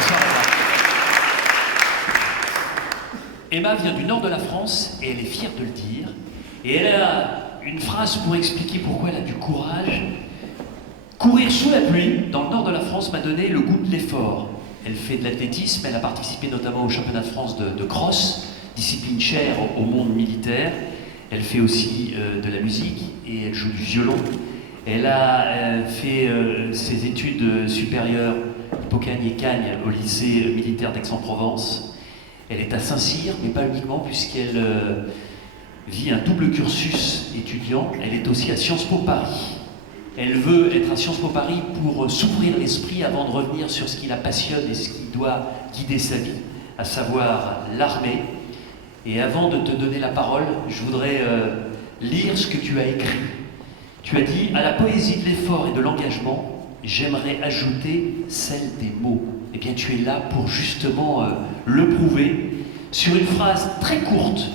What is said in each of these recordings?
Bonsoir Emma. Emma vient du nord de la France et elle est fière de le dire. Et elle a une phrase pour expliquer pourquoi elle a du courage. Courir sous la pluie, dans le nord de la France, m'a donné le goût de l'effort. Elle fait de l'athlétisme, elle a participé notamment au championnat de France de cross, discipline chère au monde militaire. Elle fait aussi de la musique et elle joue du violon. Elle a fait ses études supérieures, Hippocagne et Cagne, au lycée militaire d'Aix-en-Provence. Elle est à Saint-Cyr, mais pas uniquement, puisqu'elle vit un double cursus étudiant. Elle est aussi à Sciences Po Paris. Elle veut être à Sciences Po Paris pour s'ouvrir l'esprit avant de revenir sur ce qui la passionne et ce qui doit guider sa vie, à savoir l'armée. Et avant de te donner la parole, je voudrais lire ce que tu as écrit. Tu as dit « À la poésie de l'effort et de l'engagement, j'aimerais ajouter celle des mots ». Eh bien, tu es là pour justement le prouver sur une phrase très courte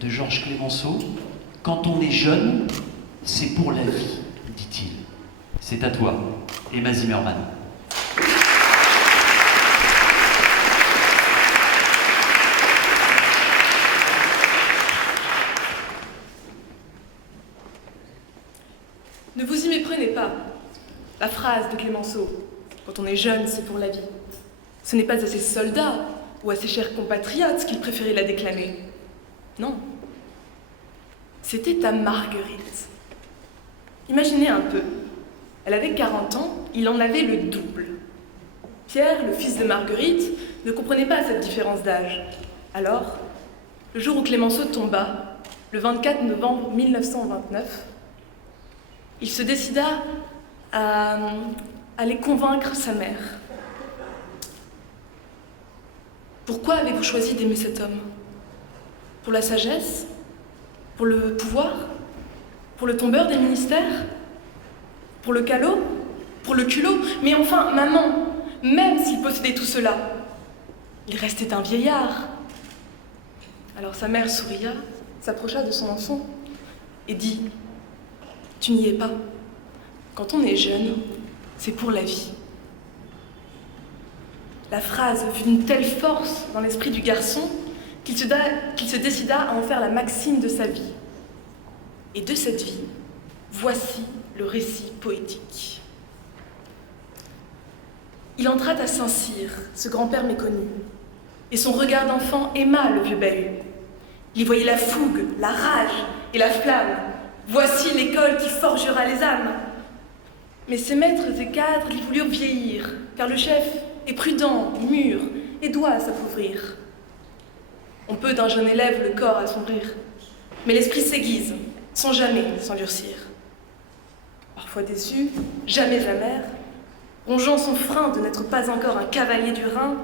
de Georges Clemenceau. « Quand on est jeune, c'est pour la vie », dit-il. C'est à toi, Emma Zimmermann. Ne vous y méprenez pas. La phrase de Clemenceau, quand on est jeune, c'est pour la vie. Ce n'est pas à ses soldats ou à ses chers compatriotes qu'il préférait la déclamer. Non. C'était à Marguerite. Imaginez un peu. Elle avait 40 ans, il en avait le double. Pierre, le fils de Marguerite, ne comprenait pas cette différence d'âge. Alors, le jour où Clemenceau tomba, le 24 novembre 1929, il se décida à aller convaincre sa mère. Pourquoi avez-vous choisi d'aimer cet homme? Pour la sagesse? Pour le pouvoir? Pour le tombeur des ministères? Pour le calot? Pour le culot? Mais enfin, maman, même s'il possédait tout cela, il restait un vieillard. Alors sa mère souria, s'approcha de son enfant et dit: tu n'y es pas. Quand on est jeune, c'est pour la vie. La phrase fut d'une telle force dans l'esprit du garçon qu'il se décida à en faire la maxime de sa vie. Et de cette vie, voici le récit poétique. Il entra à Saint-Cyr, ce grand-père méconnu, et son regard d'enfant aima le vieux bahut. Il y voyait la fougue, la rage et la flamme. Voici l'école qui forgera les âmes. Mais ses maîtres et cadres lui voulurent vieillir, car le chef est prudent, mûr, et doit s'appauvrir. On peut d'un jeune élève le corps assombrir, mais l'esprit s'aiguise, sans jamais s'endurcir. Parfois déçu, jamais amer, rongeant son frein de n'être pas encore un cavalier du Rhin,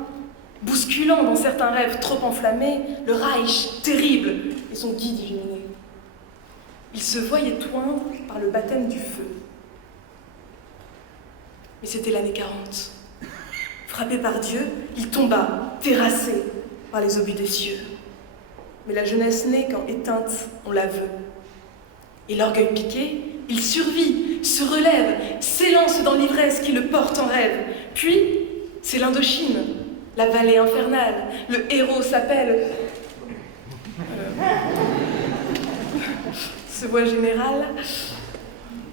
bousculant dans certains rêves trop enflammés le Reich terrible et son guide illuminé. Il se voyait toindre par le baptême du feu. Mais c'était l'année 40. Frappé par Dieu, il tomba, terrassé par les obus des cieux. Mais la jeunesse n'est quand éteinte, on la veut. Et l'orgueil piqué, il survit, se relève, s'élance dans l'ivresse qui le porte en rêve. Puis, c'est l'Indochine, la vallée infernale. Le héros s'appelle... se voit général.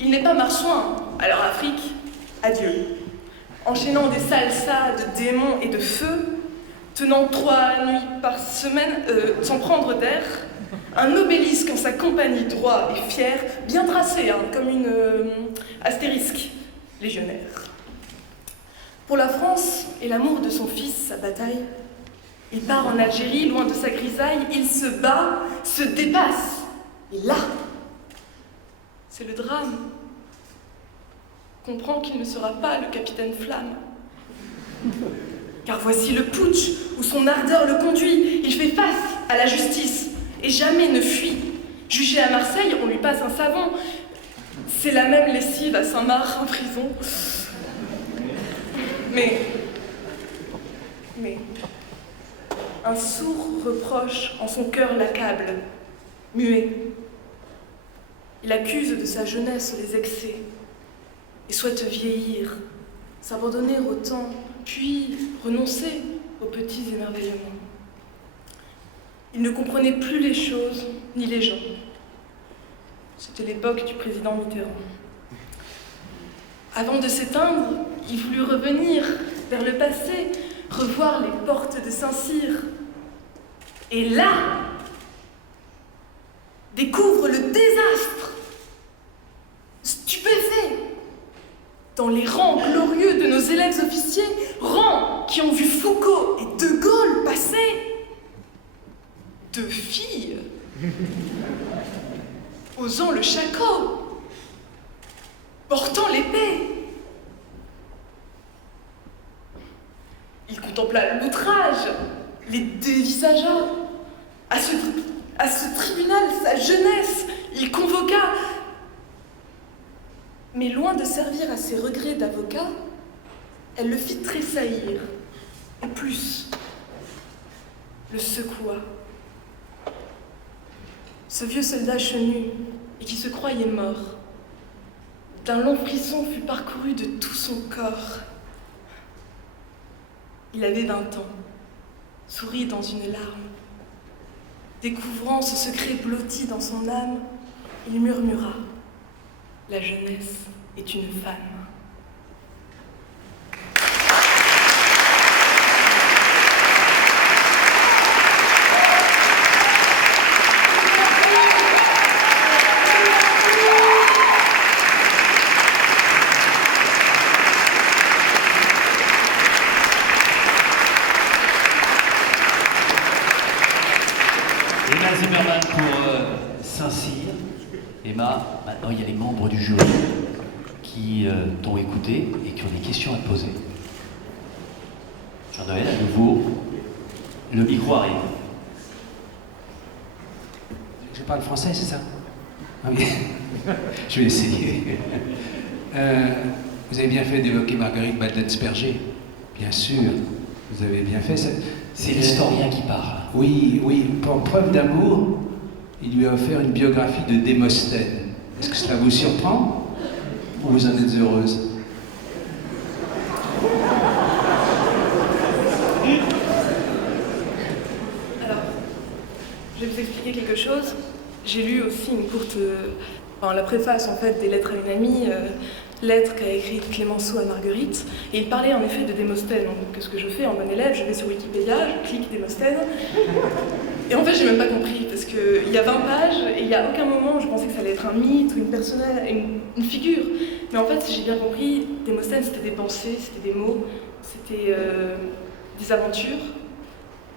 Il n'est pas marsouin, alors Afrique, adieu. Enchaînant des salsas de démons et de feu, tenant 3 nuits par semaine sans prendre d'air, un obélisque en sa compagnie, droit et fier, bien tracé, comme une astérisque légionnaire. Pour la France et l'amour de son fils, sa bataille, il part en Algérie, loin de sa grisaille, il se bat, se dépasse, et là, c'est le drame. Comprend qu'il ne sera pas le capitaine Flamme. Car voici le putsch où son ardeur le conduit. Il fait face à la justice et jamais ne fuit. Jugé à Marseille, on lui passe un savon. C'est la même lessive à Saint-Marc en prison. Mais un sourd reproche en son cœur l'accable, muet. Il accuse de sa jeunesse les excès et souhaite vieillir s'abandonner au temps, puis renoncer aux petits émerveillements. Il ne comprenait plus les choses ni les gens. C'était l'époque du président Mitterrand. Avant de s'éteindre, il voulut revenir vers le passé, revoir les portes de Saint-Cyr. Et là, découvre le désastre. Stupéfait, dans les rangs glorieux de nos élèves officiers, rangs qui ont vu Foucault et De Gaulle passer, deux filles osant le shako, portant l'épée. Il contempla l'outrage, les dévisagea. À ce tribunal, sa jeunesse, il convoqua. Mais loin de servir à ses regrets d'avocat, elle le fit tressaillir, et plus, le secoua. Ce vieux soldat chenu, et qui se croyait mort, d'un long frisson fut parcouru de tout son corps. Il avait 20 ans, sourit dans une larme. Découvrant ce secret blotti dans son âme, il murmura : « La jeunesse est une femme. » Emma Zimmermann pour Saint-Cyr. Emma, maintenant il y a les membres du jury qui t'ont écouté et qui ont des questions à te poser. Jean-Noël, à nouveau, le micro arrive. Je parle français, c'est ça? Ah oui, je vais essayer. Vous avez bien fait d'évoquer Marguerite Madeleine-Sperger. Bien sûr, vous avez bien fait. C'est l'historien qui parle. Oui, oui, pour preuve d'amour, il lui a offert une biographie de Démosthène. Est-ce que cela vous surprend ou vous en êtes heureuse? Alors, je vais vous expliquer quelque chose. J'ai lu aussi une courte... la préface, en fait, des lettres à une amie, lettre qu'a écrite Clémenceau à Marguerite, et il parlait en effet de Démosthène. Donc, ce que je fais en bon élève, je vais sur Wikipédia, je clique Démosthène, et en fait, j'ai même pas compris, parce qu'il y a 20 pages, et il n'y a aucun moment où je pensais que ça allait être un mythe ou une figure. Mais en fait, si j'ai bien compris, Démosthène, c'était des pensées, c'était des mots, c'était des aventures,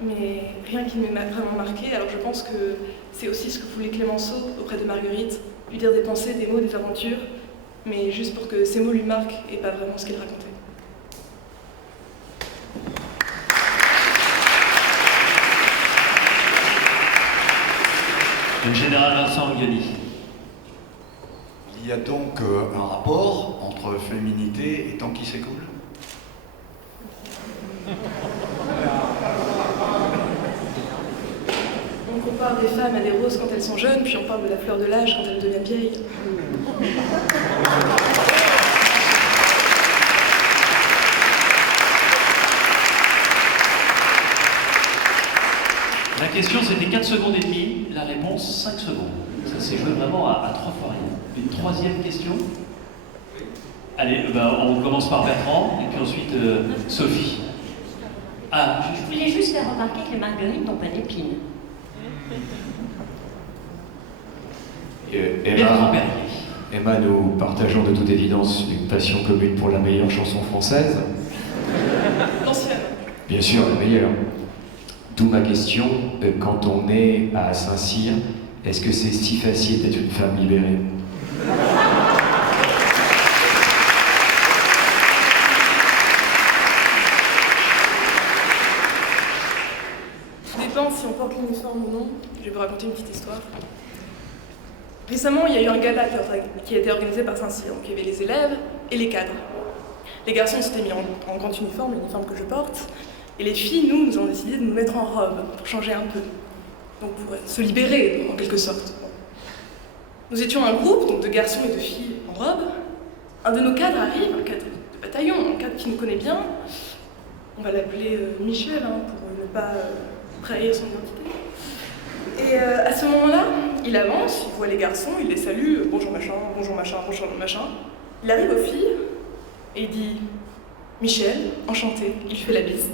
mais rien qui m'a vraiment marqué. Alors je pense que c'est aussi ce que voulait Clémenceau auprès de Marguerite, lui dire des pensées, des mots, des aventures, mais juste pour que ces mots lui marquent et pas vraiment ce qu'il racontait. Le général Vincent Anguiani. Il y a donc un rapport entre féminité et temps qui s'écoule? On compare des femmes à des roses quand elles sont jeunes, puis on parle de la fleur de l'âge quand elles deviennent vieilles. La question c'était 4 secondes et demie, la réponse 5 secondes. Ça s'est joué vraiment à 3 fois rien. Une troisième question. Allez, on commence par Bertrand, et puis ensuite Sophie. Ah, Je voulais juste faire remarquer que les marguerites n'ont pas d'épines. Bertrand Berrier. Emma, nous partageons de toute évidence une passion commune pour la meilleure chanson française. L'ancienne. Bien sûr, la meilleure. D'où ma question, quand on est à Saint-Cyr, est-ce que c'est si facile d'être une femme libérée? Tout dépend si on porte l'uniforme ou non. Je vais vous raconter une petite histoire. Récemment, il y a eu un gala qui a été organisé par Saint-Cyr. Donc il y avait les élèves et les cadres. Les garçons s'étaient mis en grand uniforme, l'uniforme que je porte. Et les filles, nous avons décidé de nous mettre en robe pour changer un peu. Donc pour se libérer, en quelque sorte. Nous étions un groupe, donc de garçons et de filles en robe. Un de nos cadres arrive, un cadre de bataillon, un cadre qui nous connaît bien. On va l'appeler Michel, hein, pour ne pas trahir son identité. Et à ce moment-là, il avance, il voit les garçons, il les salue, bonjour machin, bonjour machin, bonjour machin. Il arrive aux filles et il dit Michel, enchanté, il fait la bise.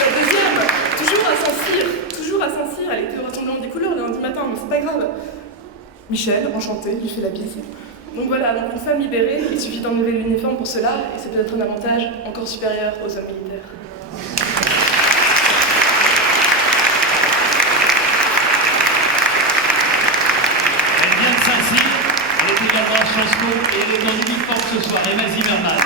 La deuxième, toujours à Saint-Cyr, elle était au Rassemblement des couleurs le lundi matin, mais c'est pas grave. Michel, enchanté, il fait la bise. Donc voilà, donc une femme libérée, il suffit d'enlever l'uniforme pour cela, et c'est peut-être un avantage encore supérieur aux hommes militaires. Elle vient de Saint-Cyr, elle est également à Sciences Po et elle est en uniforme ce soir, Emma Zimmermann.